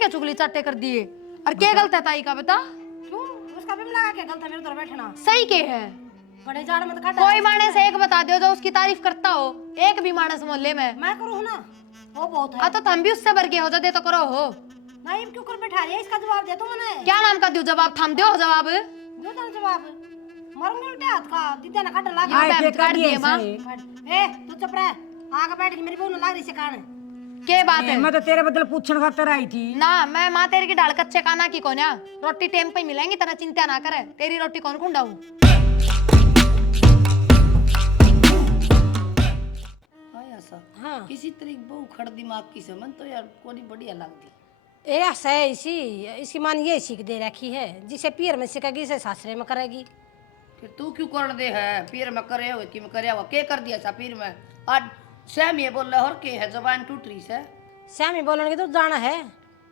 क्या चुगली चाटे कर दिए? और क्या गलत है ताई का बता? क्यों उसका भी लगा के गलत है मेरे तरफ बैठना? सही के है? बड़े जाड़ में तो काटा कोई मानस एक बता दो जो उसकी तारीफ करता हो, एक भी मानस मोहल्ले में। मैं करूँ ना, वो बहुत है। तो हम भी उससे बढ़ के हो जाते तो करो हो। नहीं क्यों कर बैठा रही है? इसका जवाब दे तू मैंने। क्या नाम का दूं जवाब? थम दो जवाब। दो तो जवाब मरूंगी उल्टे हाथ का। दीदी ने काट लगा आए काट दिए मां। ए तू चुप रह, आगे बैठ के मेरी बहू ने लाग रही से कान। के बात है? मैं तो तेरे बदल पूछने खातर आई थी ना। मैं माँ तेरे की डाल कच्चे काना की कोन्या रोटी टेम पे मिलेंगी, तेरा चिंता ना करे। तेरी रोटी कौन खुंडाऊं? हाँ किसी तरीके बहु खड़ दिमाग की समझ तो यार कोनी बढ़िया लगती। ए ऐसा है इसी इसकी मान ये सीख दे रखी है, जिसे पीर में सिखाएगी इसे सासरे में करेगी। फिर तू क्यों कर दे है? पीर में करे हो कि में करे हो? के कर दिया सा पीर में? आज सैम ये बोल रहा और के है जबान टूट रही से। श्यामी बोलने तो जाना है,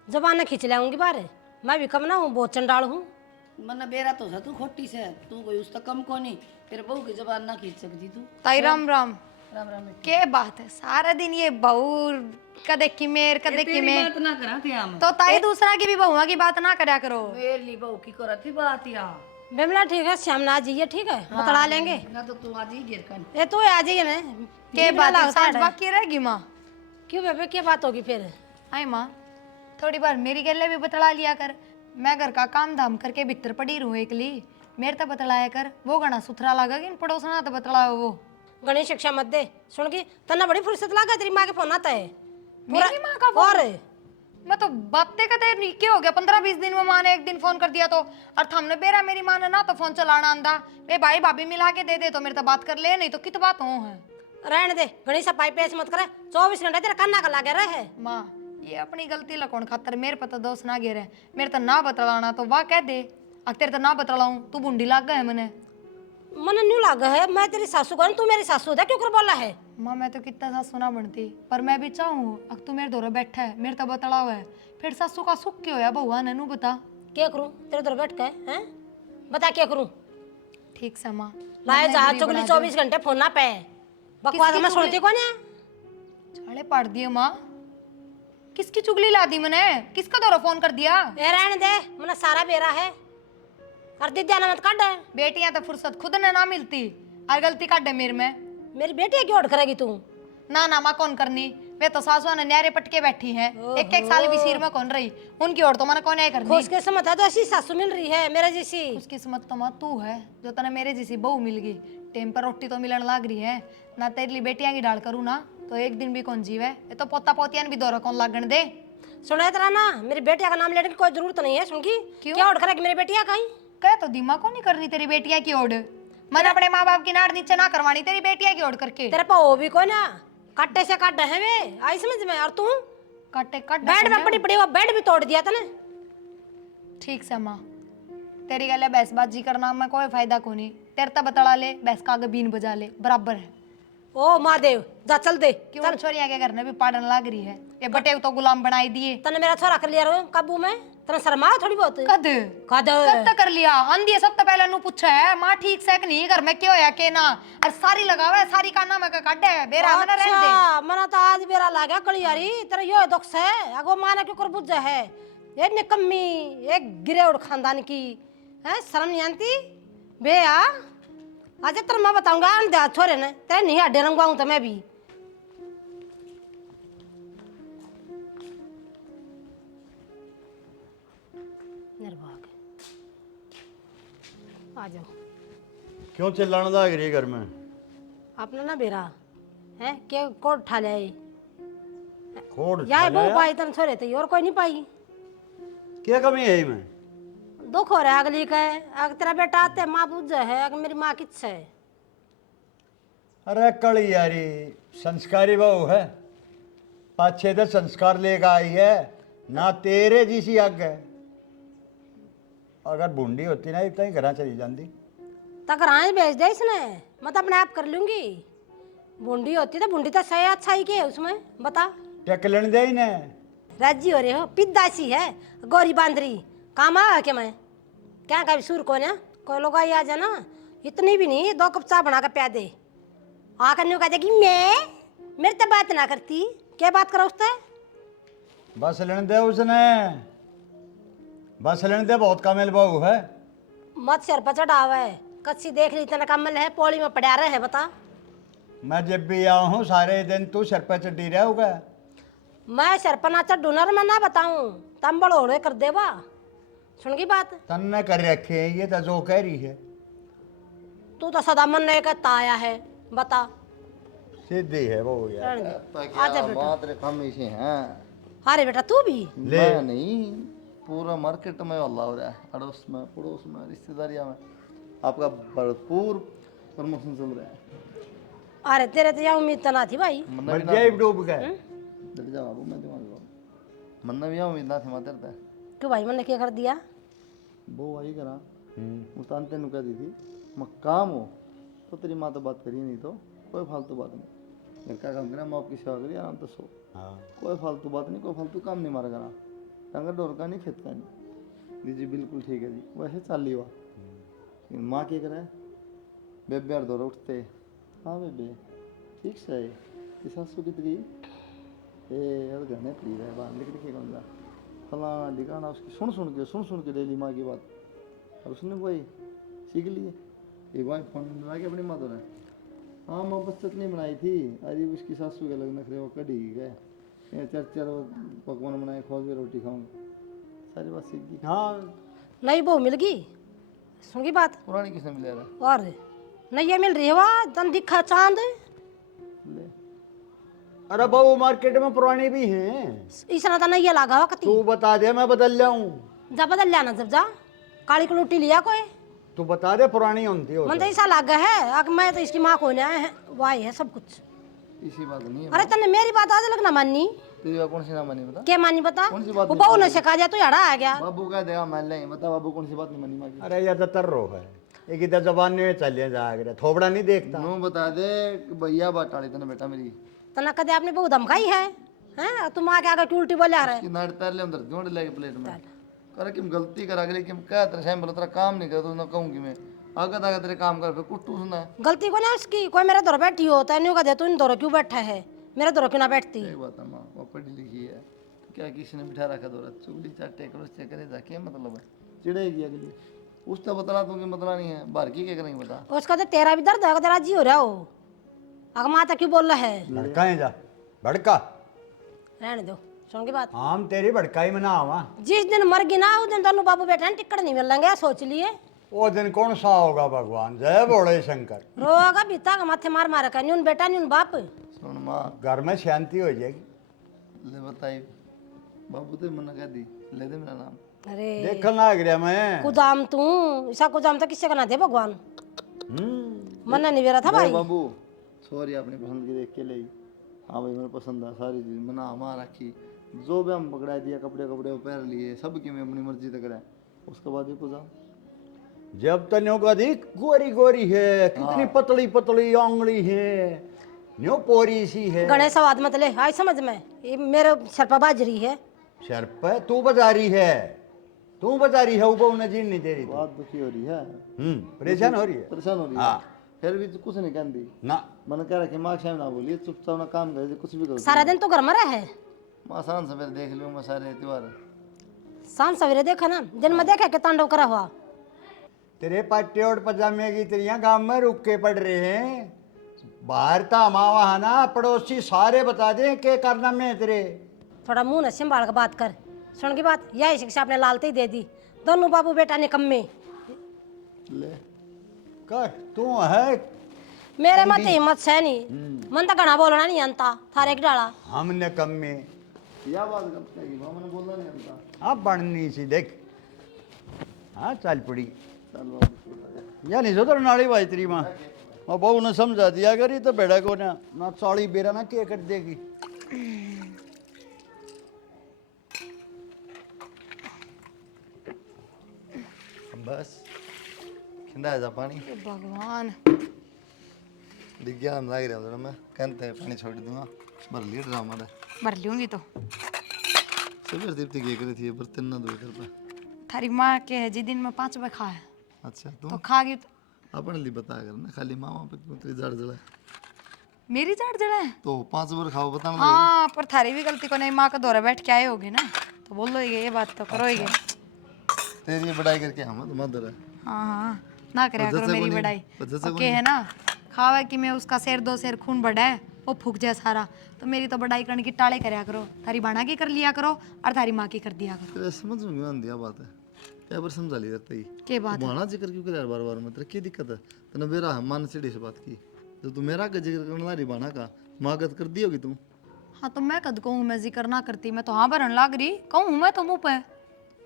जबान खींच लाऊंगी बारे। मैं भी कम ना हूँ, बहुत चंडाल हूँ। मन बेरा तो सा तू खोटी से, तू कोई उसका कम को नहीं। फिर बहू की जबान ना खींच सकती तू। ताई राम राम। राम राम। के बात है? सारा दिन ये बहू कदे की मेर कदे की मेर। बात ना करा थे हम। तो ताई दूसरा की भी बहुआ की बात ना करया करो। मेरी बहू की करत थी बात या। बेमला ठीक है, श्याम ना आ जाइए, ठीक है बतला लेंगे। ना तो तू आज ही गिर कर। ये तो आ जाइए ना। के बात है? सांझ बाकी रहेगी माँ। क्यों बेबे क्या बात होगी फिर? आई माँ, थोड़ी बार मेरी गले भी बतला लिया कर। मैं घर का काम धाम करके भीतर पड़ी रहूं एकली। मेरे तो बतलाया कर, वो घना सुथरा लगा कि पड़ोसना तो बतलाओ वो। गणेश शिक्षा मत दे, सुन की तना बड़ी फुर्सत लगा तेरी माँ के फोन आता है। मेरी माँ का और मैं तो बातें करते क्या हो गया? 15-20 दिन में माँ ने एक दिन फोन कर दिया तो, और हमने बेरा मेरी माँ ने ना तो फोन चलाना आंदा। ए भाई भाभी मिला के दे दे तो मेरे तो बात कर ले, नहीं तो कित बात हो है। रहने दे गणेश पाइप ऐसे मत करे, 24 घंटे तेरा कान्ना का लागे रहे। माँ ये अपनी गलती लकोण खातर मेरे पता दोस्त ना गिरे। मेरे तो ना बतलाना तो वाह कह दे। तेरे तो ना बतलाऊं तू बुंडी लाग गए मने। मन न्यू लागा है, मैं तेरी सासू कौन, तू मेरी सासू है, क्यों कर बोला है? माँ मैं तो कितना सासू ना बनती, पर मैं भी चाहूँ अब तू मेरे दौरे बैठा है, मेरे तो बतलाव है। फिर सासू का सुख क्यों है बहुआ ने? नू बता क्या करूं तेरे दर बैठ के? हैं बता क्या करूं? ठीक से माँ। लाए जहाज चुगली 24 घंटे फोन ना पे बकवास मैं सुनती कौन है? छाले पाड़ दिए माँ। किसकी चुगली ला दी मैंने? किसका दौरा फोन कर दिया? ए रहने दे, मना सारा बेरा है। और दिद्या ना मत काट। बेटियां तो फुर्सत खुद ने ना मिलती, और गलती काटे मेरे में। मेरी बेटी क्यों उठ करेगी तू? ना ना माँ कौन करनी? वे तो सासुआ ने न्यारे पटके बैठी हैं, एक एक साल भी सिर में कौन रही। उनकी ओर तो मैंने कौन है करनी। खुश किस्मत है तो ऐसी सासू मिल रही है मेरे जैसी। खुश किस्मत तो माँ तू है जो तने मेरे जैसी बहू मिल गई। टेम पर रोटी तो मिलन लाग रही है ना। तेरे लिए बेटियां की डाल करूँ ना तो एक दिन भी कौन जीवे। ये तो पोता पोतिया भी दौरा कौन लागण दे। सुना तेरा ना, मेरी बेटिया का नाम लेने की कोई जरूरत नहीं है। सुन की क्या उठ करेगी मेरी बेटिया कहीं? कह तो दिमाग को नहीं करनी तेरी बेटियां की ओढ़। मैंने अपने माँ बाप की नाड़ नीचे ना करवानी तेरी बेटियां की ओढ़ करके। तेरे पाओ भी कोई ना काटे से काटे है वे, आई समझ में? और तू काटे काट बेड में पड़ी पड़ी वो बेड भी तोड़ दिया तने। ठीक से माँ, तेरी गले बहसबाजी करना में कोई फायदा को नहीं। तेरे तो बतला ले, बहस का आगे बीन बजा ले, बराबर है। ओ महादेव जा चल दे। क्यों छोरिया के घर में भी पाड़न लाग रही है? ये बटे तो गुलाम बनाई दिए। तने मेरा छोरा कर लिया रो काबू में, तने शर्मा थोड़ी बहुत? कद कब तक कर लिया? आंधी सब तो पहले नु पूछा है माँ ठीक से नहीं घर में क्यों है के ना। और सारी लगावे सारी काना में काटे है बेरा में ना रहने दे। मना तो आज बेरा लागा कलियारी तेरा यो दुख से अगो माने क्यों कर बुझ है? ये निकम्मी एक गिरेउड़ खानदान की है, शर्म नहीं आती बे? आ आज तेरा मैं बताऊंगा अंधे छोरे ने तेरे नहीं हड्डे रंगवाऊं तो मैं भी। निर्भाग आ जाओ। क्यों चिल्लाना था गिरी घर में? अपना ना बेरा है क्या कोट ठा ले खोड़ यार वो पाई तन छोरे थे और कोई नहीं पाई। क्या कमी है में? दुख हो रहा है अगली का। अगर तेरा बेटा आते माँ पूछ है, अगर मेरी माँ किस है? अरे कड़ी यारी संस्कारी बहू है, पाछे तो संस्कार लेकर आई है ना। तेरे जैसी आग है। अगर बूंदी होती ना इतना ही घर चली जाती। तक राय भेज दे इसने, मैं तो अपने आप कर लूंगी। बूंदी होती तो बूंदी तो सही अच्छा ही के उसमें बता। टेक लेने दे ने राजी हो रहे हो? पिद्दासी है गौरी बांदरी काम आ के मैं क्या कभी सुर को ना कोई लोग आई आ जाना, इतनी भी नहीं 2 कप चाय बना कर प्या दे। आकर न्यू कह देगी मैं मेरे तो बात ना करती। क्या बात करो उससे? बस लेने दे उसने, बस लेने दे, बहुत कमेल बहू है। मत सिर पर चढ़ावे, कच्ची देख ली इतना कमल है, पौड़ी में पड़ा रहे बता। मैं जब भी आया हूँ सारे दिन तू सर पे चढ़ी रहा होगा। मैं सिर पर ना चढ़ू ना, मैं ना बताऊं तम बड़ोड़े कर देवा। सुन की बात, तन्ने कर रखे हैं ये तो जो कह रही है। तू तो सदा मन नहीं कहता आया है, बता। सीधी है वो यार। रहने दे। तो आजा क्या बेटा। बात रे, कम इसे हैं। अरे बेटा तू भी ले। मैं नहीं, पूरा मार्केट में हल्ला हो रहा है, अड़ोस में पड़ोस में रिश्तेदारियां में आपका भरपूर प्रमोशन चल रहा है। अरे तेरे तो यह उम्मीद तो ना थी भाई। मन्ना मर भी ना, जाए डूब गए। डर जा बाबू, मैं दिमाग लगाऊं। मन्ना भी यह उम्मीद ना थी मातर था। क्यों भाई मैंने क्या कर दिया? वो वही करा, मुस्तान तेन कह दी थी मैं काम हो तो तेरी माँ तो बात करी, नहीं तो कोई फालतू बात नहीं। घर का काम करा, माँ की सेवा करी, आराम तो सो। हाँ। कोई फालतू बात नहीं, कोई फालतू काम नहीं मारा करा। डंगर डोर का नहीं, खेत का नहीं। जी बिल्कुल ठीक है जी, वैसे चाल ली हुआ। लेकिन माँ क्या करे, बेबे यार दौरा उठते, हाँ बेबे ठीक से कि सासू कितनी यार घने पी रहे बाहर निकल के कौन फलाना दिखाना, उसकी सुन के डेली माँ की बात। और उसने वही सीख लिए। एक बार फोन मिला के अपनी माँ तो ने, हाँ माँ बस चटनी बनाई थी, अरे उसकी सासू के लग नखरे वो कड़ी गए, चार पकवान बनाए, खोल के रोटी खाऊंगा, सारी बात सीख गई। हाँ नई बहू मिल गई। सुन की बात, पुरानी किसने मिला रहा? और नहीं ये मिल रही है वहाँ तन दिखा चांद। ले अरे बहू मार्केट में पुरानी भी हैं। इसना तो नहीं ये लगा हुआ कती। तू बता दे मैं बदल जाऊं। जा बदल जाना जब जा, काली कलूटी लिया कोई तू बता दे पुरानी होती हो मन तो ऐसा लगा है अब मैं तो इसकी माँ को है वाई है सब कुछ। इसी बात नहीं है। अरे तने मेरी बात आज लगना माननी, तेरी बात कौन सी ना मानी बता? क्या मानी बता? कौन सी बात वो नहीं बहू ने सिखा दिया तू हड़ा आ गया। बाबू कह देगा मान लेंगे, बता बाबू कौन सी बात नहीं मानी माँ की? अरे यार तर रो है एक इधर जबान में चले जाग रहा थोबड़ा नहीं देखता। नो बता दे कि भैया बात टाड़ी तने बेटा मेरी तना कदे आपने बहू धमकाई है हैं? तुम आके आगे उल्टी बोले रहे। कि नाड़ तार ले अंदर जोड़ लेके प्लेट में कर किम गलती करा गली किम क्या तेरे सामने बोला तेरा काम नहीं कर तो ना कहूँ कि मैं आगे आगे तेरे काम कर फिर कुट्टू सुना। गलती को ना उसकी, कोई मेरे दौर बैठी हो तो नहीं कह तू इन दौर क्यों बैठा है, मेरे दौर क्यों ना बैठती। एक बात है माँ, वो पढ़ी लिखी है तो क्या किसी ने बिठा रखा दौरा चुगली चाटे करोस्ते करे जा क्या मतलब है? चिड़ेगी अगली उसका बतला दूंगी, बतला नहीं है बाहर की क्या करेंगे बता? उसका तो तेरा भी दर्द है, तेरा जी हो रहा हो। अगर माता क्यों बोल रहा है? भड़काए जा भड़का। रहने दो, सुन की बात। हम तेरी भड़काई में ना आवा। जिस दिन मर गई ना उस दिन दोनों बाबू बेटा टिकट नहीं मिलेंगे, सोच लिए। वो दिन कौन सा होगा भगवान, जय भोले शंकर। रोगा बीता का माथे मार मार का, न्यून बेटा न्यून बाप। सुन माँ घर में शांति हो जाएगी। ले बताई बाबू तो मना कर दी, ले दे मेरा नाम। अरे देखना लग रहा मैं। कुदाम तू ऐसा कुदाम तो किससे का ना दे भगवान। मन नहीं बेरा था भाई। बाबू सॉरी अपनी पसंद की देख के ले, हाँ भाई मेरे पसंद है सारी चीज मना हमारा रखी, जो भी हम पकड़ा दिया कपड़े कपड़े वो पहन लिए सब की मैं अपनी मर्जी तक कराए। उसके बाद भी कुछ जब तक न्यो कदी गोरी गोरी है, कितनी पतली पतली आंगली है, न्यो पोरी सी है। गणेश स्वाद मत ले, आई समझ में, ये मेरे सर पर बाजरी है। सर पे तू बजा रही है, तू बजा रही है, वो ने जीन नहीं दे रही। बात दुखी हो रही है, परेशान हो रही है। परेशान हो रही है। हाँ। फिर भी तो कुछ नहीं कहती, ना मैंने कह रखी माँ साहब ना बोलिए, चुपचाप ना काम करे, कुछ भी करो। सारा दिन तो घर में रहे। माँ शान सवेरे देख लूँ मैं सारे त्योहार। शाम सवेरे देखा ना, दिन में देखा कि तांडव करा हुआ। तेरे पट्टे और पजामे की तेरिया गांव में रुक के पड़ रहे हैं। बाहर था वहाँ ना पड़ोसी सारे बता दे के करना में तेरे। थोड़ा मुंह न संभाल कर बात कर। सुन की बात, यही शिक्षा अपने लालते ही दे दी, दोनों बाबू बेटा निकम्मे। ले कर तू है मेरे मत हिम्मत है नहीं, मन तो घना बोलना नहीं अंता थारे एक डाला। हमने कम में या बात कब कही माँ, मैंने बोलना नहीं आता। अब बढ़नी सी देख। हाँ चल पड़ी चल बाबू या नहीं सुधर नाली भाई तेरी माँ। और बहू ने समझा दिया करी तो बेड़ा को ना साड़ी बेरा ना के कर देगी। बस खिंदा जा पानी भगवान दिख गया, हम लग रहा मैं कहते हैं पानी छोड़ दूंगा, भर लिया ड्राम हमारा। भर लूंगी तो। सवेर दीप्ति क्या करी थी, बर्तन ना धोए कर पे। थारी माँ के है जी दिन में 5 बजे खा है अच्छा तो तुम खा गई तो। अपने लिए बता कर ना, खाली मामा पे क्यों तेरी जड़ जड़ा। मेरी चाट जड़ा है? तो 5 बार खाओ बताना। हाँ पर थारी भी गलती को नहीं, माँ का दौरा बैठ के आए होगे ना तो बोलो ये बात तो करो ही। तेरी बड़ाई करके हम तो मत डर। हाँ हाँ ना करे करो मेरी बड़ाई। जैसे ओके है ना, खावा कि मैं उसका शेर 2 शेर खून बढ़ा है वो फूक जाए सारा, तो मेरी तो बड़ाई करने की टाले करया करो। थारी बाणा की कर लिया करो और थारी माँ की कर दिया करो। तेरे समझ में नहीं आंदी बात है, क्या बार समझा ली रहता ही के बात है? बाणा जिक्र क्यों करे बार बार? मतलब क्या दिक्कत है तने? मेरा मन से इस बात की जो तू मेरा का जिक्र करना रही बाणा का मागत कर दी होगी तू। हाँ तो मैं कद कहूँ मैं जिक्र ना करती, मैं तो हाँ भरन लाग रही कहूँ मैं तो मुँह पे।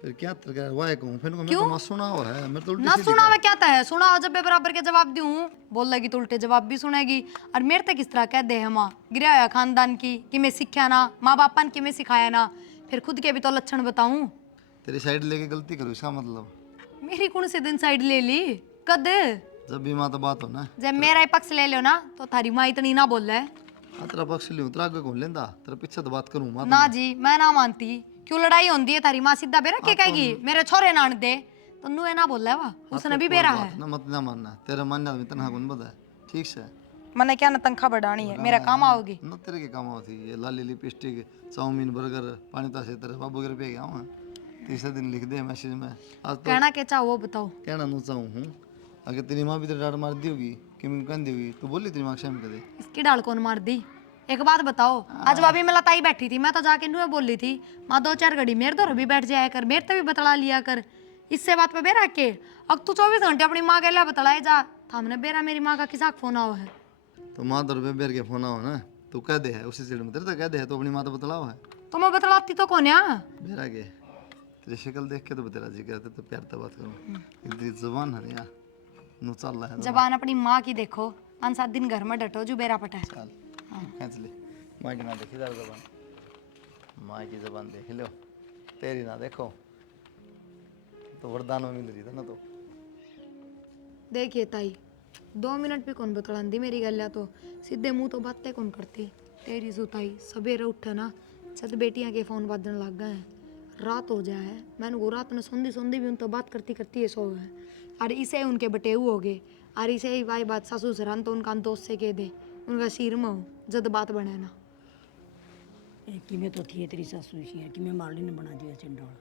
फिर क्या तरह वाह कहूँ फिर मैं तो सुना हुआ है, मैं तो उल्टी ना सीधी सुना हुआ क्या है, सुना हो जब मैं बराबर के जवाब दूं बोल लगी तो उल्टे जवाब भी सुनेगी। और मेरे तक किस तरह कह दे हम गिरा हुआ खानदान की कि मैं सीखा ना, माँ बापन की मैं सिखाया ना, फिर खुद के भी तो लक्षण बताऊं। तेरी साइड लेके गलती करो इसका मतलब? मेरी कौन से दिन साइड ले ली कद? जब भी माँ तो बात हो ना, जब मेरा ही पक्ष ले लो ना तो थारी माँ इतनी ना बोल है। तेरा पक्ष लियो तेरा आगे कौन लेंदा, तेरा पीछे तो बात करूँ माँ। ना जी मैं ना मानती, क्यों लड़ाई होती है थारी माँ सीधा बेरा के कहेगी मेरे छोरे नान दे, तो नु ना बोल है वा उसने भी बेरा है ना मत ना मानना, तेरा मानना में तनहा कौन बता है? ठीक से मैंने क्या ना तनख्वाह बढ़ानी है, मेरा काम आओगी। न तेरे के काम होती ये लाली लिपस्टिक चाउमीन बर्गर पानी तासे तेरे बाबू के पे गया हूँ। तीसरे दिन लिख दे मैसेज में आज तो कहना क्या चाहो वो बताओ। कहना नु चाहूँ हूँ। अगर तेरी माँ भी तेरे डांट मार दी होगी कि मैं कह दी होगी तो बोली तेरी माँ शाम दे इसकी डाल कौन मार दी? एक बात बताओ, आज भाभी में लताई बैठी थी, मैं तो जाके नुए बोल रही थी माँ 2-4 घड़ी मेरे तो भी बैठ जाया कर, मेरे तो भी बतला लिया कर, इससे बात पे बेरा के अब तू 24 घंटे अपनी माँ के लिए बतलाए जा। हमने बेरा मेरी माँ का किसाक फोन आओ है तो माँ तो रुपये बेर के फोन आओ ना तू कह दे है उसी सीट में तेरे तो कह दे है तो अपनी माँ तो बतलाओ है तो मैं बतलाती तो कौन है? बेरा के तेरी शक्ल देख के तो तेरा जी करते तो प्यार तो बात करूँ तेरी जुबान है यार नु चल रहा है जबान अपनी माँ की देखो, 5-7 दिन घर में डटो जो बेरा पटा है। चल खींच ले माँ की ना देखी जरा जबान, माँ की जबान देख लो तेरी ना देखो तो वरदान में मिल रही था ना। तो देखिए ताई 2 मिनट भी कौन बतलांदी मेरी गल तो सीधे मुंह तो बातें कौन करती। तेरी सुताई सवेरे उठे ना छत बेटियां के फोन बाजन लग गए हैं, रात हो जाए है मैंने वो रात में सोंदी भी उन तो बात करती करती है सो है, और इसे उनके बटेऊ हो गए और इसे ही वाई बात सासू सरान तो उनका दोस्त से कह दे उनका सिर में हो जद बात बने ना। एक की में तो थी तेरी सासू है कि मैं मारली ने बना दिया चंडोल।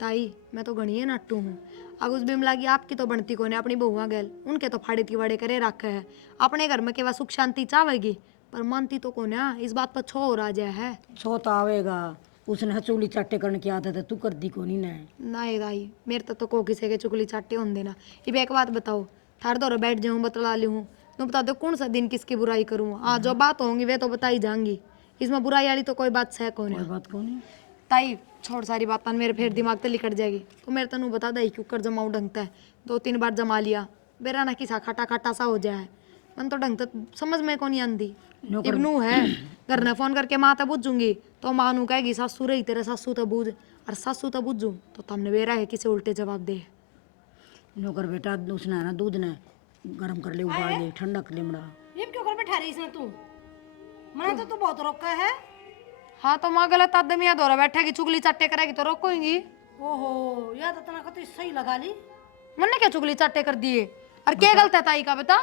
ताई मैं तो घनी नाटू हूँ, अब उस बिम लागी आपकी तो बनती को ने अपनी बहुआ गैल उनके तो फाड़े तिवाड़े करे रखे है, अपने घर में केवल सुख शांति चाहेगी पर मानती तो को ना, इस बात पर छो हो राजा है। छो तो आवेगा, उसने चुगली चाटे करने की आदत है, तू कर दी को नहीं ना। नहीं दाई मेरे तो को किसी के चुगली चाटे हों देना। इब एक बात बताओ, थार दौरे बैठ जाऊँ बतला ली हूँ तुम बता दो कौन सा दिन किसकी बुराई करूँ? हाँ जो बात होंगी वे तो बताई जाऊंगी, इसमें बुराई वाली तो कोई बात सह कौन है। कोई बात को नहीं ताई छोड़ सारी बात मेरे फिर दिमाग से लिकट जाएगी, तो मेरे तनु बता दई क्यों कर जमाऊ ढंगता है 2-3 बार जमा लिया बेरा ना किसा खाटा खाटा सा हो जाए, मन तो ढंग समझ में कौन आंदी। इब्नू है घर ने फोन करके माँ तो बुझूंगी तो माँ नू कहेगी सासू रही तेरे सासू तो बूझ, और सासू तो बुझू तो तुमने बेरा है किसी उल्टे जवाब दे। नौकर बेटा उसने है ना दूध ने गरम कर ले उबाल ले ठंडा कर ले मरा। ये क्यों कर बैठा रही इसने तू? मना तो तू बहुत रोका है। हाँ तो माँ गलत आदमी यहाँ दौरा बैठेगी चुगली चाटे करेगी तो रोकोगी। ओहो या तो तना तो सही लगा ली। मैंने क्या चुगली चाटे कर दिए और क्या गलत है ताई का बता?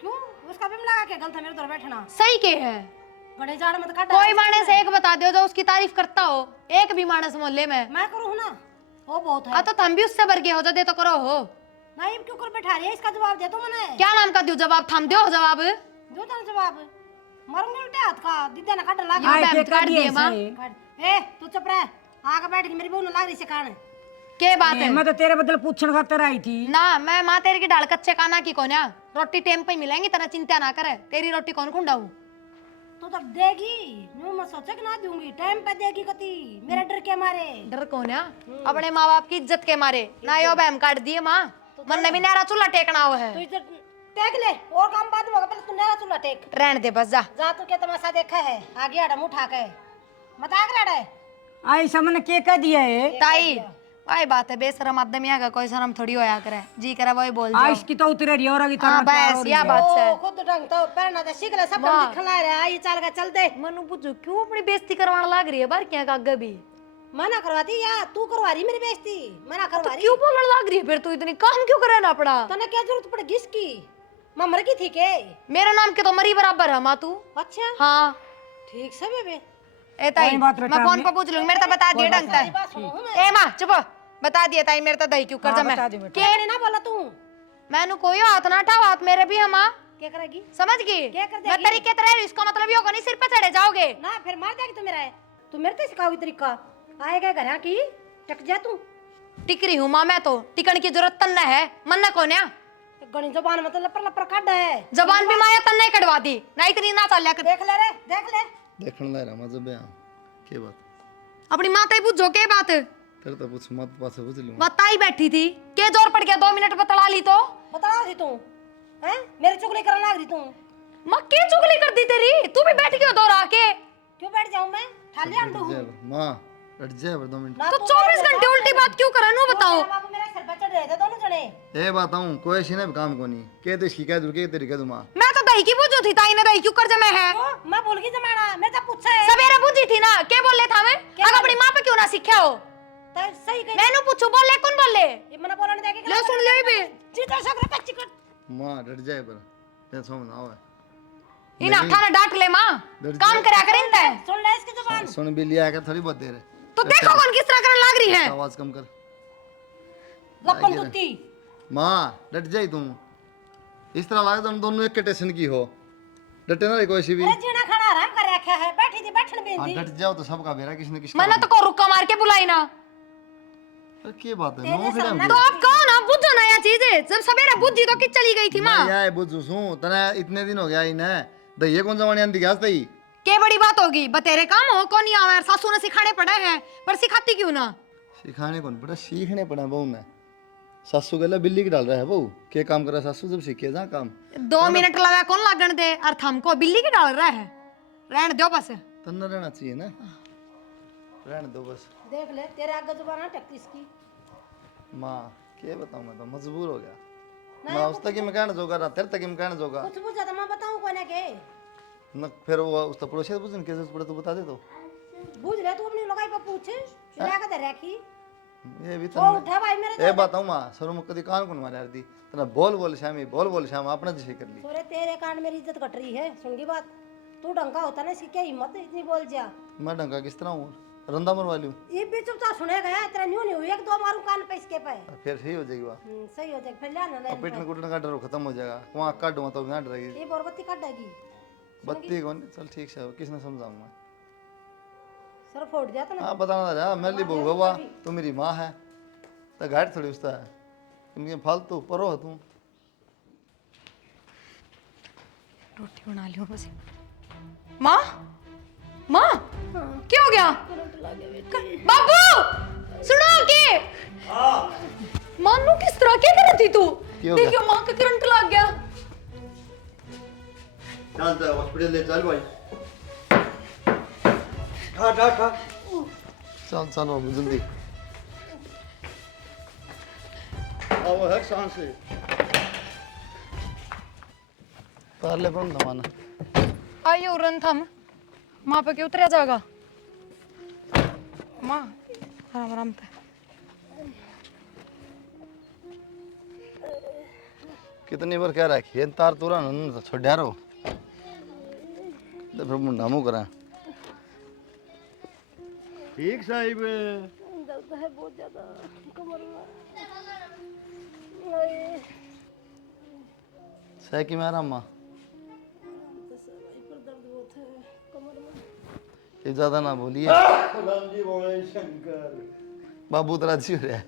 क्यों उसका भी लगा के गलत है मेरे दौर बैठना? सही के है? बड़े जाड़ मत काट। कोई मानस एक बता दो जो उसकी तारीफ करता हो, एक भी मानस मोहल्ले में। मैं करूँ ना वो बहुत है। हाँ तो तुम भी उससे भर के हो, जो दे तो करो हो। नहीं क्यों कर बैठा रही है? इसका जवाब दे तू मने। क्या नाम का दूं जवाब? थम दो जवाब। दो तना जवाब मारूंगी उल्टे हाथ का दीदा ना काट लगा। आए के काट दिए माँ। ए तू चुप रह, आगे बैठ के मेरी बहू ने लाग रही से कान। के बात है? मैं तो तेरे बदल पूछने खातर आई थी ना मैं माँ तेरी की डाल कच्चे काना की कोन्या, रोटी टेम पे मिलेंगी तना चिंता ना करे, तेरी रोटी कौन खुंडाऊं? तू तो देगी न्यू मत सोचे कि ना दूंगी, टाइम पे देगी कती मेरा डर के मारे। डर कोन्या अपने माँ बाप की इज्जत के मारे ना यो बहम काट दिए माँ, मन ने भी नारा चूल्हा टेकना हो है। तू इधर टेक ले और काम बाद में होगा, पहले तू नया चूल्हा टेक। रहने दे बस जा। जा तू क्या तमाशा देखा है? आगे आड़ा मुंह उठा के मत आग लड़े। आई सामने के कह दिया है ताई वही बात है, बेशरम आदमी आगा कोई शर्म थोड़ी होया करे, जी करे वही बोल जाओ। आइस की तो उतरे रही और अगी हाँ बस या बात से ओ खुद ढंग तो पहना था सीख ले, सब ढंग दिखला रहा है। ये चल के चल दे। मनु पूछो क्यों अपनी बेइज्जती करवाने लग रही है बार क्या कागे भी? मना करवाती या तू करवा रही मेरी बेइज्जती? मना करवा रही क्यों बोलने लग रही है फिर? तू इतनी काम क्यों करे ना पड़ा? तने क्या जरूरत पड़ेगी इसकी? मां मर गई थी के? मेरा नाम के तो मरी बराबर है माँ तू। अच्छा हाँ ठीक से बेबे। ए ताई कोई बात बेटा, मैं फोन पर पूछ लूंगी, मेरे तो बता दिए ढंग से। बात सुनो मैं। ए माँ चुप, बता दिया ताई मेरे तो दही क्यों कर जा। मैं बता दी बेटा। क्या ना बोला तू? मैंने कोई हाथ ना उठाओ, हाथ मेरे भी है माँ, क्या करेगी? समझ गई? क्या कर मैं देगी? तरीके तरह इसका मतलब ये होगा नहीं सिर पे चढ़े जाओगे। ना फिर मार देगी तू मेरा है। तू मेरे तो सिखाओगी तरीका। आएगा घर की टक जा तू। टिक रही हूँ माँ मैं तो, टिकन की जरूरत तन्ना है, मन्ना कौन है? गणी जबान मतलब लपर लपर काट है। जबान भी माया तन्ने कटवा दी ना, इतनी ना चल कर। देख ले रे देख ले। देखने लग रहा मजा बया के बात अपनी माँ तई पूछो के बात, तेरे तो पूछ मत पास पूछ लूं बताई बैठी थी के जोर पड़ गया 2 मिनट बतला ली तो। बता रही तू हैं मेरी चुगली करने लग रही तू। माँ के चुगली कर दी तेरी, तू भी बैठ गई दौड़ आके। क्यों बैठ जाऊं मैं? ठाले अंडू हूं। मां हट जा 2 मिनट ना तो तू 24 घंटे उल्टी बात क्यों करा नु बताओ। मेरा बाबू मेरे सिर पे चढ़ रहे थे दोनों जने। ए बताऊं कोई ऐसी ना काम को नहीं के तो इसकी कह दूं के तेरी कह दूं मां मैं तो दही की बुझू थी, ताई ने दही क्यों कर जमे है। क्यों? मैं भूल गई जमाना मैं तो पूछा है। सवेरे बुझी थी ना, के बोले था मैं अगर अपनी माँ पे क्यों ना सीखा हो। तो सही कही। मैंने पूछू बोले कौन बोले। ये मना बोलने देगी। ले सुन ले बे, जीता सकरा कच्ची कर। मां डर जाए पर ते समझ ना आवे इन अठाना डांट ले माँ, काम करा कर इनते। सुन ले इसकी जुबान। सुन भी लिया कर थोड़ी बहुत देर है तो देखो कौन किस तरह करने लग रही है। आवाज कम कर लपन दुत्ती। मां डट जाई तू इस तरह लगे तुम दोनों एक के टेंशन की हो डटे ना रे कोई सी भी अरे जीना खाना आराम कर रखा है बैठी थी बैठन हाँ बेंदी। डट जाओ तो सबका बेरा किसी न किसी मैंने तो को रुक्का मार के बुलाई ना। का की बात है नो खड़ा तो आप कहो ना बुझो ना यह चीज, जब सवेरे बुझी तो कि चली गई थी माँ। मैं यार बुझू सू तने इतने दिन हो गया इने दहिए कौन जमाने आंदी गया तई के बड़ी बात होगी, बतेरे काम हो कौन नहीं आवे, सासू ने सिखाने पड़े हैं पर सिखाती क्यों ना। सिखाने कौन पड़ा सीखने पड़ा बहू ने सासू गला बिल्ली की डाल रहा है बहू के काम कर रहा है सासू जब सीखे जा काम 2 मिनट लगा कौन लागण दे, और हमको बिल्ली की डाल रहा है, रहने दो बस। तन्ना रहना चाहिए ना रहने दो बस देख ले तेरे आगे जुबान है टकती इसकी। माँ के बताऊं मैं तो मजबूर हो गया मैं उस तक ही मैं कहना जोगा ना तेरे तक ही मैं कहना जोगा कुछ बुझा तो मैं बताऊं कोने के। न फिर वो उस तक पड़ोसी पूछन कैसे पड़े तो बता दे तो बुझ ले तू अपनी लगाई पर पूछ चिल्ला के दे रखी। ये भी वो तन्ना उठा भाई मेरे ए बताऊं माँ सर मुख कदी कान कौन मारे दी तना बोल श्यामी श्याम अपना जैसे कर ली सोरे तेरे कान मेरी इज्जत कट रही है सुन की बात। तू डंका होता ना इसकी क्या हिम्मत इतनी बोल जा। मैं ढंगा किस तरह हूँ रंदा मरवा लूं ये भी चुपचाप सुने गया तेरा न्यू न्यू एक दो मारू कान पे इसके पे। फिर सही हो जाएगी वहाँ सही हो जाएगा फिर लेना ले। अब पिटने कुटने का डर खत्म हो जाएगा वहाँ काटूंगा तो ना डरेगी ये बरबत्ती काट देगी। बत्ती कौन चल ठीक से किसने समझाऊंगा सर फोड़ जाता ना। हाँ बताना था मेरे लिए बहू बाबा तू मेरी माँ है तो घाट थोड़ी उसका है तुम फालतू परो है तू रोटी बना लियो बस। माँ माँ क्या हो गया बाबू सुनो के मानू किस तरह क्या कर रही थी तू। क्या हो गया? देखियो माँ का करंट लग गया। चल हॉस्पिटल ले चल भाई ठा चल चल बाबू जल्दी आओ हर सांस से पहले कौन दमाना आइयो रन थम माँ पे क्यों उतरा जाएगा माँ आराम आराम पे। कितनी बार कह रखी है तार तुरा छोड़ा रहो तो फिर मुंडा मुँह करा ठीक साहिब दर्द है बहुत ज्यादा कमर में। सह की मेरा अम्मा ये ज्यादा ना बोलिए राम जी बोले शंकर बाबू तेरा अच्छी हो रहा है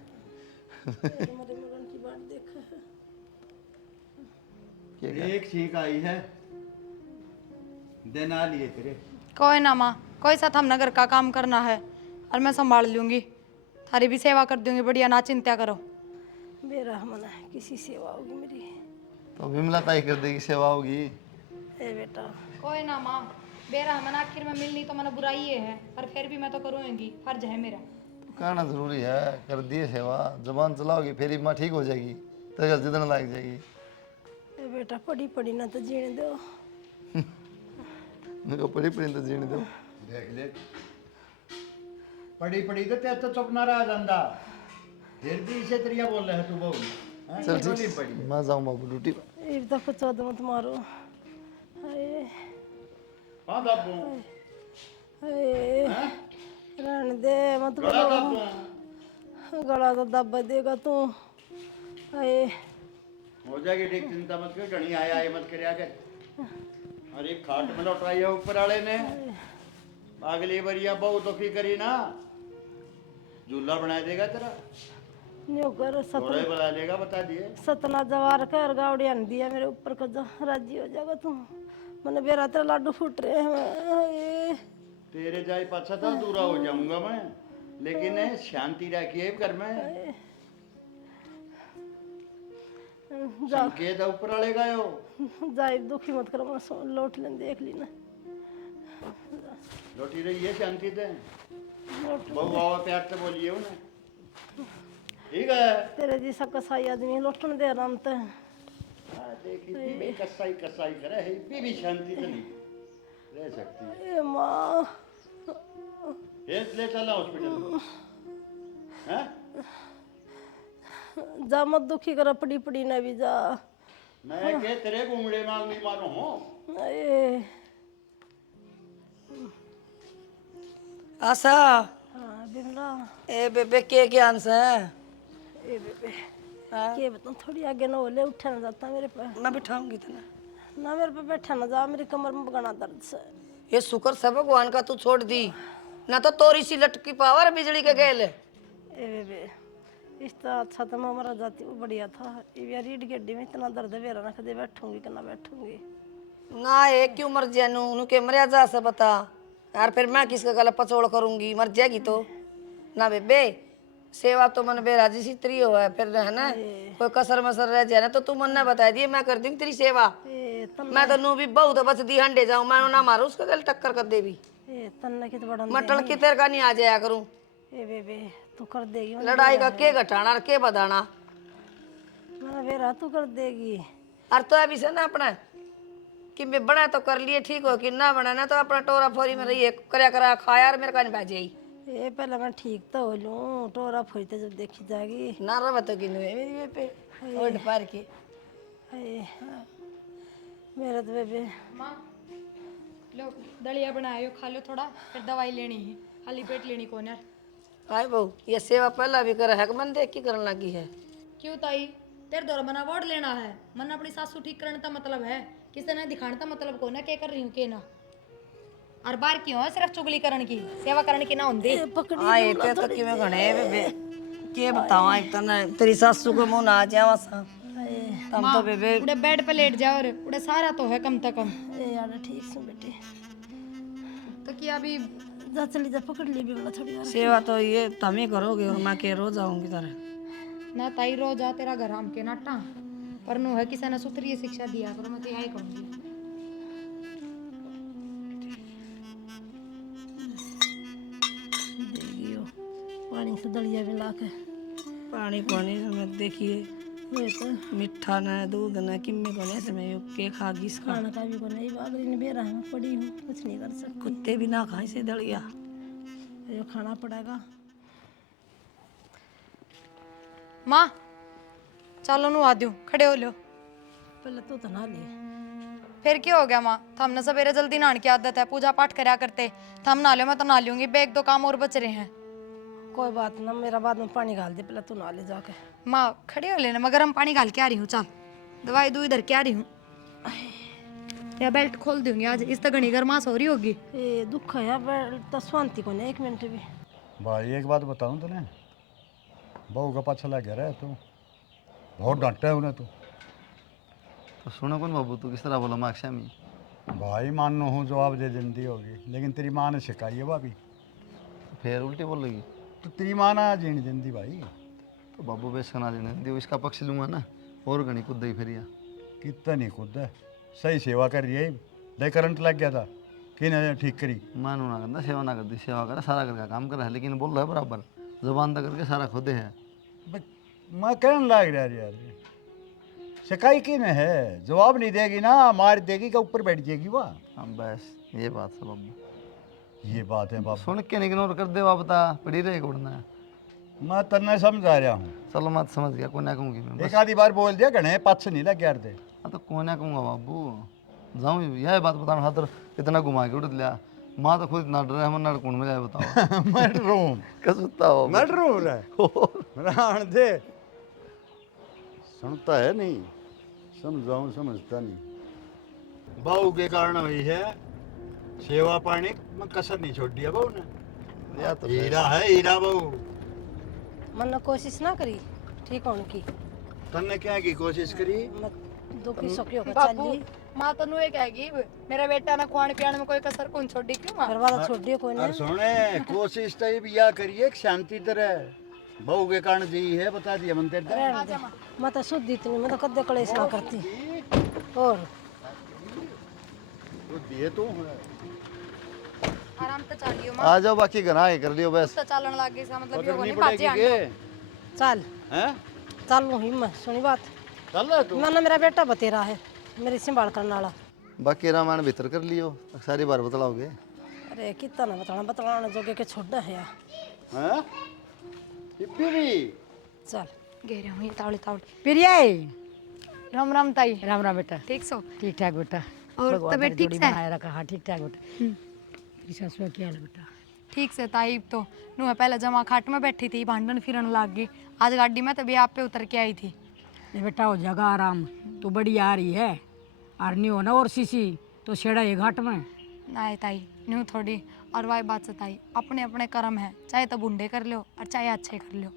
क्या कहा? एक ठीक आई है दिन आ लिए तेरे कोई ना माँ कोई सा हम नगर का काम करना है और मैं संभाल लूंगी, थारी भी सेवा कर दूंगी बढ़िया, ना चिंता करो। बेरहमन है किसी सेवा होगी मेरी। तो विमला ताई कर देगी सेवा होगी ए बेटा कोई ना माँ बेरहमन आखिर में मिलनी तो मैंने बुराई है पर फिर भी मैं तो करूँगी, फर्ज है मेरा। तो कहना जरूरी है कर दिए सेवा जबान चलाओगी फिर माँ ठीक हो जाएगी तेरे जिदन लग जाएगी ए बेटा पड़ी पड़ी ना तो जीने दो। मेरे को पड़ी पड़ी तो जीने दो देख ले पड़ी पड़ी तो तेरे तो चुप ना रहा जांदा फिर भी इसे तरिया बोल रहे है तू बहू चल ठीक, मैं जाऊँ बाबू ड्यूटी पे। एक दफा चौदह मत मारो। हाय हाँ बाबू हाय, रहने दे मत करो, गला तो दबा देगा तू। हाय हो जाएगी ठीक, चिंता मत कर, घनी आया आए मत कर आगे। अरे खाट में लौटाई है ऊपर वाले ने, अगली बारिया बहुत दुखी करी ना, झूला बना देगा तेरा, न्यू कर थोड़ा ही बना देगा, बता दिए। सतना जवार कर गावड़िया ने दिया मेरे ऊपर का, जा राजी हो जाएगा तू। मैंने बेरा तेरा लाडू फूट रहे हैं। हाय, तेरे जाए पाछा था दूरा हो जाऊंगा मैं, लेकिन शांति रखिए घर में। संकेत ऊपर वाले गए हो, जाए दुखी मत करो, मैं लौट लें देख ली ना। लौटी रही है शांति से, बहु आवा प्यार से बोलिए उन्हें, ठीक है। तेरे जैसा कसाई आदमी लौटने दे आराम से। देखी बीबी कसाई कसाई करे है, बीबी शांति से नहीं रह सकती। ए माँ, ले चला हॉस्पिटल, हैं? जा मत दुखी कर, पड़ी पड़ी ना भी जा। मैं के तेरे घूमड़े मांग नहीं मारो हूँ। ए आशा हाँ बिमला, ए बेबे के ज्ञान से ए बेबे के बताऊँ, थोड़ी आगे ना हो ले, उठा ना जाता मेरे पे, मैं बिठाऊंगी तना। ना मेरे पे बैठा ना जा, मेरी कमर में बगाना दर्द से। ये शुक्र सब भगवान का तू छोड़ दी, ना तो तोरी सी लटकी पावर बिजली के गेल। ए बेबे इसका अच्छा तो मैं मरा जाती, वो बढ़िया था। ये रीढ़ की हड्डी में इतना दर्द है, मेरा ना कदे बैठूंगी कि ना बैठूंगी। ना ये क्यों मर जाए नू के मरिया जा से बता यार, फिर मैं किसका गला पचोड़ करूंगी, मर जाएगी तो। ना बेबे सेवा तो मन बेराजी सी तरी हो है, फिर है ना कोई कसर मसर रह जाए ना तो तू मन ने बता दिए, मैं कर दूंगी तेरी सेवा। मैं तो नू भी बहुत बच दी हंडे जाऊं, मैं ना मारू उसका गल टक्कर कर दे भी, तन्ने की तो बड़ा मटन की तेरे का नहीं आ जाया करूं। ए बेबे तू कर देगी, लड़ाई का के घटाना और के बदाना, मैंने बेरा तू कर देगी। और तो अभी से ना अपना कि मैं बना तो कर लिए ठीक हो, कि ना बना ना तो अपना टोरा फोरी में रहिए करया करा खाया और मेरे का नहीं बाजे। ए पहले मैं ठीक तो हो लूं, टोरा फोड़ते जब देखी जाएगी। ना रवा तो किनु है मेरी पे ओढ़ पार के। हाय मेरा तो बेबे माँ लो दलिया बनायो, खा लो थोड़ा, फिर दवाई लेनी है, खाली पेट लेनी कौन यार। हाय बहू ये सेवा पहला भी कर है कि मन देख की करने लगी है। क्यों ताई, तेरे दौर मना वोट लेना है, मन अपनी सासू ठीक करने का मतलब है, किसी ने दिखाने का मतलब कौन है, क्या कर रही हूँ के ना। और बार क्यों है सिर्फ चुगली करने की, सेवा करने की ना होंदी। हाँ ये पे तो कि मैं घणे बेबे के बताऊं, एक तो ना तेरी सासू को मुंह ना आ जावा सा, तम तो बेबे उड़े बेड पे लेट जाओ, और उड़े सारा तो है कम से कम। ए यार ठीक से बेटे, तो क्या अभी जा चली जा, पकड़ ली बेबड़ा थोड़ी यार। सेवा तो ये तुम ही करोगे और मैं के रोज आऊंगी तारे। ना ताई रोज आ तेरा घर हम के नाटा, पर नो है किसी ने सुथरी शिक्षा दिया करो, मैं तो यही कहूंगी। देखियो पानी से दलिया भी ला के, पानी पानी में देखिए वे तो मीठा न दूध न किम्मे को ऐसे में यो के खागी इसका खाना का भी को नहीं, बागरी ने बेरा है, मैं पड़ी हूँ, कुछ नहीं कर सकती। कुत्ते भी ना खाए से दलिया। ये खाना पड़ेगा। माँ चलो नु आ दूं, खड़े हो लो। पहले तो ना ले, फिर क्या हो गया माँ, हमने सवेरे जल्दी नहाने की आदत है, पूजा पाठ करया करते, थम नहा लो मैं तो नहा लूंगी, बेग दो काम और बच रहे हैं। कोई बात ना, मेरा बाद में पानी डाल दे, पहले तू नहा ले जाके। माँ खड़े हो लेना, मगर हम पानी डाल के आ रही हूँ, चल दवाई दू इधर के आ रही हूँ, या बेल्ट खोल दूंगी आज, इस तक घनी गर्मास हो रही होगी। ए दुख है यार, तो शांति को नहीं एक मिनट भी। भाई एक बात बताऊं तूने, बहू का पाछा लग गया रहा तू, बहुत डांटा है उन्हें तू। तो सुनो कौन बाबू, तू किस तरह बोला मैं अक्षय में? भाई मान हूँ जवाब दे देती होगी, लेकिन तेरी माँ ने सिखाई है भाभी, फिर उल्टी बोल लगी तो तेरी माँ ना जीने देती भाई। तो बाबू बेच ना देने दे, इसका पक्ष लूंगा ना, और घनी कूद ही फिर कितना नहीं खुद है, सही सेवा कर रही है, दे करंट लग गया था कि ने ठीक करी। मानो ना करता, सेवा ना करती, सेवा करा सारा करके काम करा है, लेकिन बोल रहा है बराबर, जबान तक करके सारा खुद है। मैं कहने लग रहा यार, शिकाई की ने है, जवाब नहीं देगी ना, मार देगी का ऊपर बैठ जाएगी वह। हाँ बस ये बात है बाबू, ये बात है बाबू, सुन के इग्नोर कर दे, बता पड़ी रहे उड़ना है। मैं तन्ने समझा रहा हूँ, चलो मत समझ गया, कोने कहूँगी मैं एक आधी बार बोल दिया गणे पाँच से नहीं लग गया थे। हाँ तो कोने कहूँगा बाबू, जाऊँ यह बात बताना हाथ इतना घुमा के उड़ लिया। माँ तो खुद ना डरे, हम ना कौन में जाए बताओ। मैं डरूं कस बताओ मैं डरूं रे राण दे सुनता है नहीं, समझाऊं समझता नहीं। बहू के कारण हुई है सेवा पानी में कसर नहीं छोड़ दिया बहू ने। या तो हीरा है हीरा बहू। मन ने कोशिश ना करी ठीक होने की। तन्ने क्या की कोशिश करी? मैं दुखी सुखी होकर बापू चली माँ तो नुए कहेगी मेरा बेटा ना खुआने पियाने में कोई कसर कौन छोड़ी क्यों माँ? फिर वाला छोड़ दियो कोई और ने। सुने कोशिश तो ये भी या करिए कि शांति तरह बहू के कारण जी है बता दिया मन तेरे रहने दे। मैं तो शुद्ध इतनी, मैं तो कद्दे कलेश ना करती। और तो दिए तो आराम से चलियो माँ, आ जाओ, बाकी घर आए कर लियो बस। तो चलन लग गई सा मतलब ये करनी नहीं पड़ेगी बाजी के चल हैं? चल लूँ हिम्मत सुनी बात। चल रहा तू? मैंने मेरा बेटा बतेरा है मेरी संभाल करने वाला। बाकी रामायण भीतर कर लियो, सारी बार बतलाओगे। अरे कितना ना बताना जोगे के छोड़ा है यार। हैं? इप्पी भी चल घेरे हुई तावड़ी तावड़ी। प्रिया राम राम ताई, राम राम बेटा, ठीक सो? ठीक ठाक बेटा। और भगवान तबीयत तेरी ठीक जोड़ी से? बनाए रखा। हाँ ठीक ठाक बेटा। तेरी सासू का क्या हाल है बेटा? ठीक से ताई। तो नु पहले जमा खाट में बैठी थी, भांडन फिरन लाग गई। आज गाड़ी में तभी आप पे उतर के आई थी। ये बेटा हो जगह आराम, तू बड़ी आ रही है और नहीं हो ना और सीसी तो छेड़ा ये घाट में। ना ताई न्यू थोड़ी। और वही बात से ताई, अपने अपने कर्म है, चाहे तो बूढ़े कर लो और चाहे अच्छे कर लो।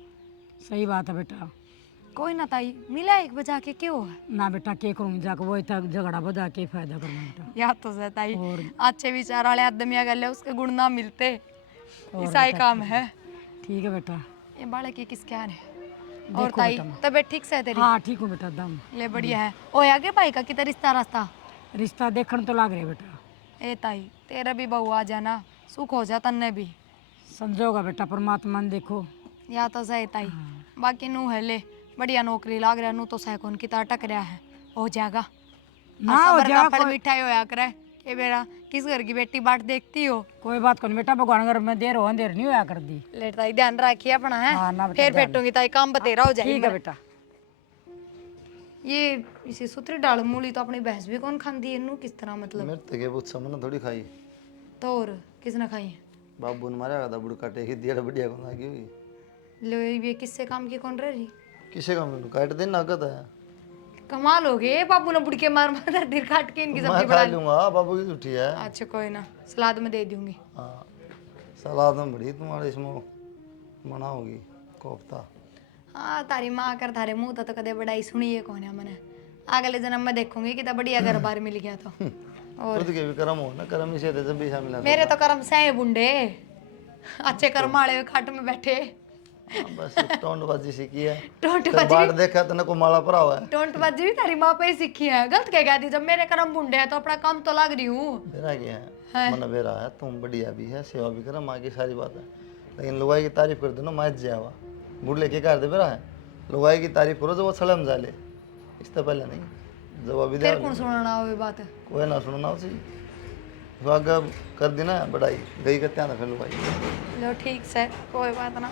सही बात है बेटा। कोई ना ताई, मिला एक बजा के क्यों है? ना बेटा के करूँगी जाकर वही तक झगड़ा बजा के फायदा करना बेटा। या तो से ताई, और- अच्छे विचार वाले आदमी गले उसके गुण ना मिलते, ऐसा ही काम है। ठीक है बेटा। ये बालक की किसके आ रहे? और देखो ताई बेटा मैं- तबीयत ठीक से है तेरी? हाँ ठीक हूँ बेटा दम। ले बढ़िया है। ओ आगे भाई का कितना रिश्ता रास्ता? रिश्ता देखने तो लाग रहे बेटा। ए ताई तेरा भी बहू आ जाना, सुख हो जा तन्ने भी। समझोगा बेटा, परमात्मा ने देखो। या तो सही ताई। बाकी नू है ले बढ़िया नौकरी लाग रहा, नू तो सहकोन की तरह टक रहा है, हो जाएगा। ना और हो सबर का जाएगा, फल कोई- मिठाई होया करे। ये बेरा किस घर की बेटी बाट देखती हो? कोई बात कौन बेटा, भगवान घर में देर हो अंधेर नहीं होया कर दी। ले ताई ध्यान रखिए अपना है। हाँ, ना बेटा, फिर ध्यान। फेटूंगी ताई, काम बतेरा हो ठीक है जाएगा। बेटा। ये इसी सूत्री डाल मूली तो अपनी भैंस भी कौन खाती है, नू किस तरह मतलब? मेरे तक पूछ मैंने थोड़ी खाई। तो और किसने खाई है? बाबू ने मारा था बुड़ काटे ही दिया बढ़िया कौन लगी हुई। लो ये किससे काम की कौन रही? किसे का मैंने काट देना नगद है। कमाल हो गए, बाबू ने बुड़के मार मार दिल काट के इनकी मैं सब्जी खा बना ली। लूंगा, बाबू की छुट्टी है। अच्छा कोई ना, सलाद में दे दूंगी। हाँ सलाद में बड़ी तुम्हारे इसमें बनाओगी कोफ्ता। हाँ तारी माँ कर थारे मुंह तो कदे बड़ाई सुनी है कौन है मैंने। अगले जन्म में देखूंगी कि बढ़िया घर बार मिल गया तो। और खुद के भी कर्म हो ना, कर्म इसे जब भी शामिल है। मेरे तो कर्म सहे बुंडे, अच्छे कर्म वाले खाट में बैठे। बस टोंटबाजी सीखी है। टोंट फिर बाढ़ देखा तो ना को माला पड़ा हुआ है। टोंटबाजी भी तारी माँ पे ही सीखी है। गलत क्या कह दी, जब मेरे कर्म बुंडे हैं तो अपना काम तो लग रही हूँ। मेरा क्या है, मन बेरा है, तुम बढ़िया भी है, सेवा भी करा, माँ की सारी बात है। लेकिन लुगाई की तारीफ कर दो ना, माँ जावा बुढ़ लेके कर दे बेरा है। लुगाई की तारीफ करो जो वो सलम जाले, इससे पहले नहीं। जवाब भी फिर दे कौन सुनाना हो ये बात? कोई ना सुनना उसी स्वागत कर देना बढ़ाई गई करते हैं फिर लुगाई लो ठीक से, कोई बात ना।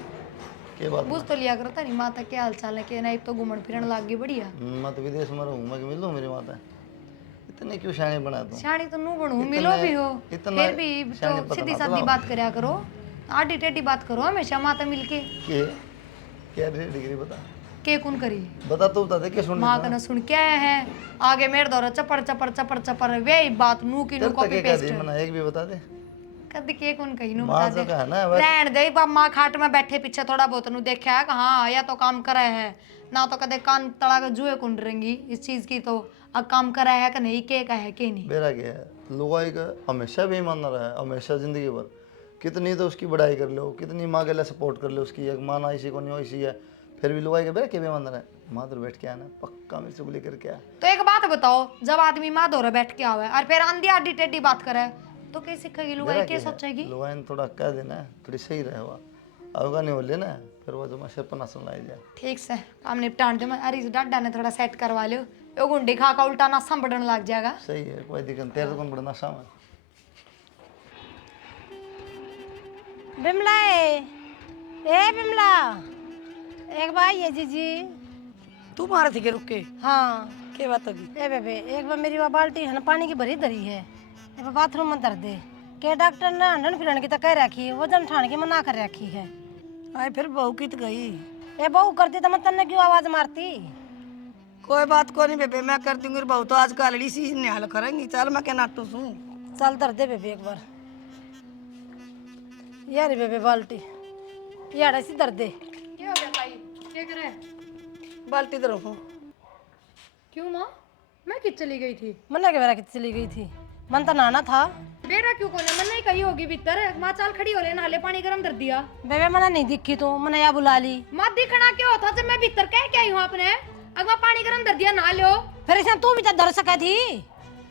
के बात बुझ तो लिया करो तारी माता के हाल चाल है कि नहीं, तो घूमन फिरन लाग गई बढ़िया। मत विदेश में रहूँ मैं, मिल लूँ मेरी माता। इतने क्यों शाने बना दूँ? शानी तो नू बनू, मिलो भी हो, इतना फिर भी शानी तो पता सीधी ना सादी चलाओ। बात करया करो, आडी टेढ़ी बात करो हमेशा माता मिलके। के क्या डिग्री बता के कौन करी? बता तू बता दे, क्या सुन माँ का ना सुन के आया है आगे मेरे दौरा चपर चपर चपर चपर वे बात नू की नू तेरे तक कॉपी क्या कह पेस्ट दी मैंने, एक भी बता दे। कद के कौन कही नू माँ बता जो दे। का है ना बस रहन दे बाप, माँ खाट में बैठे पीछे थोड़ा बहुत नू देखा है कि हाँ या तो काम करे है ना, तो कदे कान तड़ा के जुए कुंड रहेंगी इस चीज की। तो अब काम करा है कि नहीं, के का है के नहीं। मेरा क्या है, लुगाई का हमेशा भी ईमान रहा है, हमेशा जिंदगी भर। कितनी तो उसकी बढ़ाई कर लो, कितनी माँ के लिए सपोर्ट कर लो उसकी, एक माँ ना इसी को नहीं हो इसी है, फिर भी लुगाई के बेरा के भी ईमान रहा है। माँ दूर बैठ के आना पक्का मेरे से गुली करके आ। तो एक बात बताओ, जब आदमी माँ दौरे बैठ के आवे और फिर आंधी आडी टेढ़ी बात करे तो कैसे सीखेगी लुगाई, के सोचेगी? लुगाई ने थोड़ा कह देना है, थोड़ी सही रहे हुआ अवगा नहीं बोले ना, फिर वो जो मैं सपना सुनाई दिया। ठीक से काम निपटान दे। मैं अरे डाडा ने थोड़ा सेट करवा लियो, यो गुंडी खा का उल्टा ना संभड़न लग जाएगा। सही है, कोई दिक्कत नहीं, तेरे तो कौन बड़ा नशा में। बिमला ए बिमला एक बार ये जीजी। तू मारे थी के रुक के हाँ के बात होगी? ए बेबे एक बार मेरी वो बाल्टी है ना पानी की भरी धरी है, एक बार बाथरूम में धर दे के डॉक्टर ने हंडन फिरन की तो कह रखी है, वजन ठान की मना कर रखी है। आए फिर बहू की तो गई। ए बहू करती तो मैं तन्ने क्यों आवाज मारती। कोई बात को नहीं बेबे, मैं कर दूंगी। बहू तो आज कालड़ी सी निहाल करेंगी। चल मैं क्या नाटू सू। चल धर दे बेबे एक बार। यार बेबे बाल्टी यार ऐसी धर दे। क्या हो गया ताई? क्या करे? बाल्टी तो रखो। क्यों माँ? मैं कित चली गई थी? मन्ना के बेरा कित चली गई थी? मन तो नहाना था। बेरा क्यों कोने? मन नहीं कही होगी भीतर। माँ चाल खड़ी हो ले, नाले पानी गरम कर दिया। बेबे मना नहीं दिखी तू, मने या बुला ली। माँ दिखना क्या होता जब मैं भीतर कह क्या हूँ आपने? अगर पानी गरम कर दिया नहा लो। फिर इसे तू भी तो धर सके थी।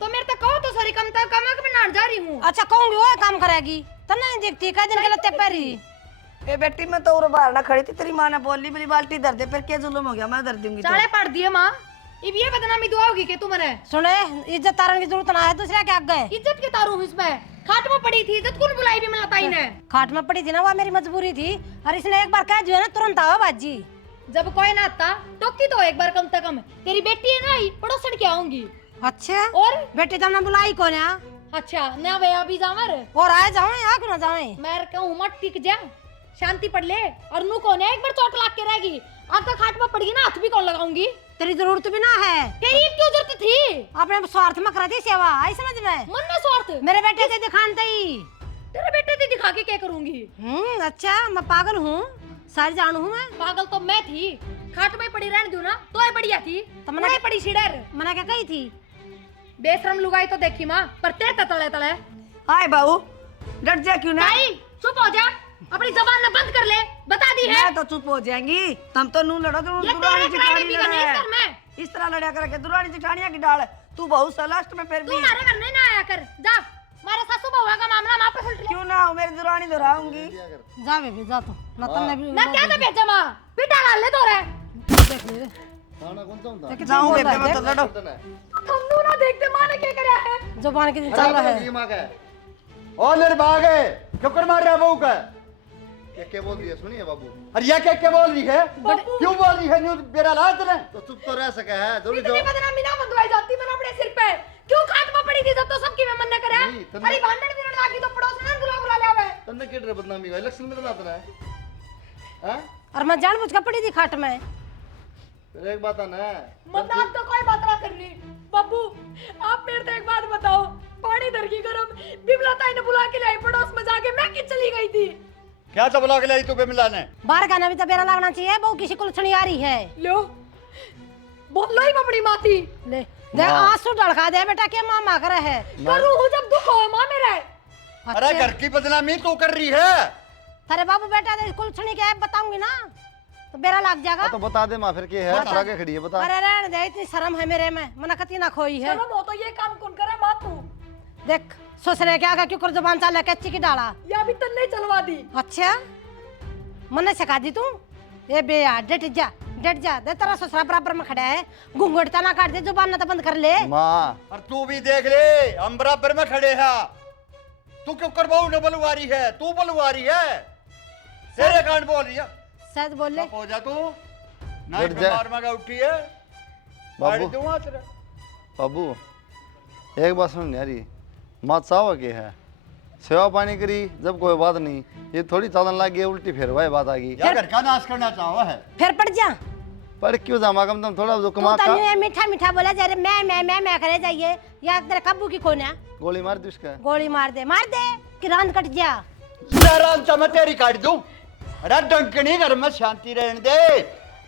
तो मेरे तक कहो तो सॉरी, कम तक कमा के मैं नहाने जा रही हूँ। अच्छा कहूंगी वो काम करेगी तो नहीं दिखती कई दिन के लत्ते पैरी। ए बेटी मैं तो और बाहर ना खड़ी थी, तेरी माँ ने बोली मेरी बाल्टी धर दे। फिर क्या जुल्म हो गया? मैं धर दूंगी तो। चाले पड़ दिए माँ। अब ये बदनामी दुआ होगी कि तुम्हारे सुने इज्जत तारन की जरूरत ना है, दूसरा क्या गए। इज्जत के तारू इसमें खाट में पड़ी थी, इज्जत कौन बुलाई भी मिला ताई ने। खाट में पड़ी थी ना, वो मेरी मजबूरी थी। और इसने एक बार कह दिया ना तुरंत आवा बाजी। जब कोई ना आता टोकती तो एक बार कम से कम। तेरी बेटी है ना आई पड़ोसन क्या आऊंगी। अच्छा और बेटी तुमने बुलाई कौन है? अच्छा ना भैया अभी जावर और आए जाओ या क्यों ना जाए? मैं कहूँ मत टिक जा, शांति पड़ ले। और नू कौन है? एक बार चोट लाग के रहेगी। आपका खाट में पड़गी ना, हाथ भी कौन लगाऊंगी। तेरी जरूरत भी ना है। तेरी क्यों जरूरत थी? अपने स्वार्थ में करा दी सेवा, आई समझ में? मन में स्वार्थ। मेरे बेटे से दिखानते ही। तेरे बेटे से दिखा के क्या करूंगी? अच्छा मैं पागल हूँ, सारी जानू हूँ मैं। पागल तो मैं थी। खाट में पड़ी रहने दूं ना तो ये बढ़िया थी। तो मैंने नहीं पड़ी सीडर। मैंने क्या कही थी? बेशरम लुगाई तो देखी माँ, पर तेरे तले तले। हाय बहू डट जा क्यों ना? ताई चुप हो जा, अपनी जबान न बंद कर ले। बता दी है मैं तो चुप हो जाएंगी। तुम तो नू लड़ो तो ये तेरे कराने भी करने इस घर में। इस तरह लड़ा करके दुरानी चिठानिया की डाल। तू बहुत सा लास्ट में फिर तू भी हमारे घर में ना आया कर। जा, मारे सासू बहू का मामला माँ पे सुलट ले। क्यों ना हो, मेरी दुरानी दोहराऊंगी। जा बेबी जा तो ना तुमने भी ना क्या तो भेजा माँ, पिटा डाल ले तो रे। देख ले रे। खाना कौन सा होता है? जाऊं बेबे मैं तो लड़ो। हम दो ना देखते माँ ने क्या करा है। जुबान की चल रहा है। ये माँ का है। ओ निर्भाग है, क्यों कर मार रहा है बहू का? क्या बोल रही है? सुनिए बाबू, अरे ये क्या बोल रही है? क्यों बोल रही है? न्यू बेरा लात ने तो चुप तो रह सके है। जरूरी इतनी बदनामी ना बंधवाई जाती मैंने अपने सिर पे। क्यों खाट में पड़ी थी जब तो सबकी मैं मन न करा। नहीं, तन्ने- अरे भांडण भी लगी तो पड़ोस में बुला बुला ले आवे। तन्ने के डर बदनामी का इलेक्शन में तो लाता है। हाँ? और मैं जानबूझ कर पड़ी थी खाट में। फिर एक बात है ना, मत आप तो कोई बात ना करनी। बाबू आप मेरे से एक बात बताओ, पानी दर की गरम बिमला ताई ने बुला के लाई पड़ोस में जाके मैं किस चली गई थी। क्या तो बुला के लाई तू बेमिला ने? बाहर गाना भी तो बेरा लगना चाहिए। बहु किसी को लक्षणी आ रही है। लो बहुत लोई पपड़ी माती ले दे आंसू ढलका दे बेटा के मां मांग रहा है। करूं हूं जब दुख हो मां मेरा। अरे घर की बदनामी तू कर रही है। अरे बाबू बेटा दे कुल सुनी के बताऊंगी ना तो बेरा लग जाएगा। तो बता दे माँ फिर क्या है? बता। आगे खड़ी है बता। अरे रहने दे, इतनी शर्म है मेरे में, मना कती ना खोई है। शर्म हो तो ये काम कौन करे मां तू? देख सोच रहे क्या क्यों कर जुबान चाल कच्ची की डाला। या भी तन्ने चलवा दी। अच्छा मने सिखा दी तू? ए बे यार डट जा दे तेरा ससुरा बराबर में खड़ा है। घूंघट ना काट दे, जुबान ना तो बंद कर ले। माँ और तू भी देख ले, हम बराबर में खड़े हैं। तू क्यों कर बहू ने बलुआरी है? तू बलुआरी है, तेरे कांड बोल रही है। शायद बोल ले। चुप हो जा तू। ना डट जा। बीमार मगा उठी है। बाबू। बाबू दूंगा तेरा। बाबू एक बात सुन यारी, माँ चावा के है सेवा पानी करी जब कोई बात नहीं, ये थोड़ी चालन लग गई उल्टी फिर वही बात आ गई। या घर का नाश करना चाहो है? फिर पड़ जा। पर क्यों जामा कम तुम थोड़ा जो तू कमा तो का यूं मीठा मीठा बोला जा रे मैं करे जाइए। या तेरे कब्बू की कौन है? गोली मार दी उसका। गोली मार दे कि रान कट जा। आराम से मैं तेरी काट दूं। अरे डंकनी घर में शांति रहने दे।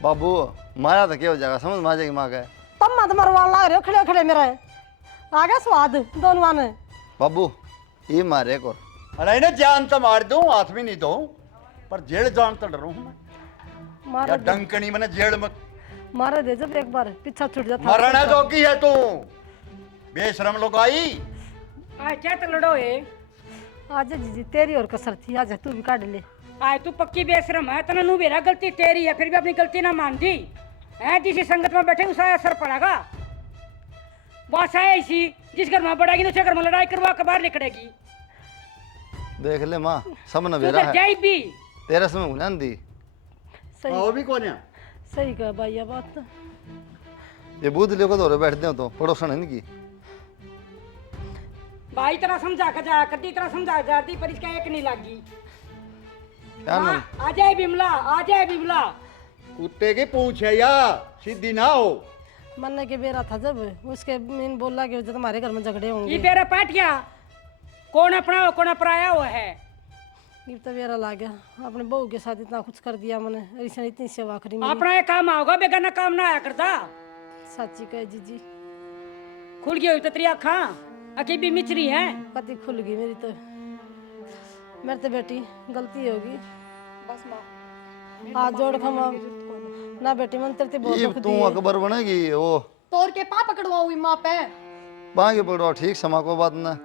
बाबू मारा तो क्या हो जाएगा, समझ में आ जाएगी माँ का। तब मत मरवा ला रहे हो खड़े खड़े मेरे आगे स्वाद दोनों ने। बाबू ये मारे एक और अरे इन्हें जान तो मार दूं, हाथ भी नहीं दूं, पर जेल जान तो डरूं मैं। या मार डंकनी मैंने जेल में मार दे जब एक बार पीछा छूट जाता। मरना तो की है तू बेशरम लोग आई। आए क्या तो लड़ो है? आज जीजी तेरी और कसर थी, आज तू भी काट ले। आए तू पक्की बेशरम है, तना नू बेरा गलती तेरी है, फिर भी अपनी गलती ना मान दी है। जिस संगत में बैठे उसका असर पड़ेगा। बात है ऐसी, जिस घर में बढ़ेगी तो घर में लड़ाई करवा के बाहर निकलेगी। देख ले माँ सब न तू बेरा घर है जाई भी तेरे समय भुलान दी। सही वो भी कौन है? सही कहा भैया बात तो। ये बूढ़ लोग दौरे बैठते हो तो पड़ोसन है इनकी। भाई तरह समझा कर जाया करती, तरह समझा जाती, पर इसका एक नहीं लगी। क्या नाम? आ जाए बिमला, आ जाए बिमला। कुत्ते की पूंछ है या सीधी ना हो। मरने के बेरा था जब उसके मीन बोला कि जब तुम्हारे घर में झगड़े ये होंगे, बेरा पाटिया कौन अपना हो, कौन अपराया हुआ है। ये तो बेरा ला गया। अपने बहू के साथ इतना कुछ कर दिया मैंने, ऐसा इतनी सेवा करी मेरी। अपना ये काम आओगा, बेगाना काम ना आया करता। सच्ची कहे जीजी, खुल गई हुई तो तेरी आँखा अकी भी मिचरी है। कति खुल गई मेरी तो। मेरे तो बेटी गलती होगी, बस माँ हाथ जोड़ खमा ना बेटी, मन तेरे बहुत ये दुख तू दिए। अकबर बनेगी वो तोड़ के पा पकड़वाऊँ माँ पे। बांगे पकड़ो ठीक समा को बात ना।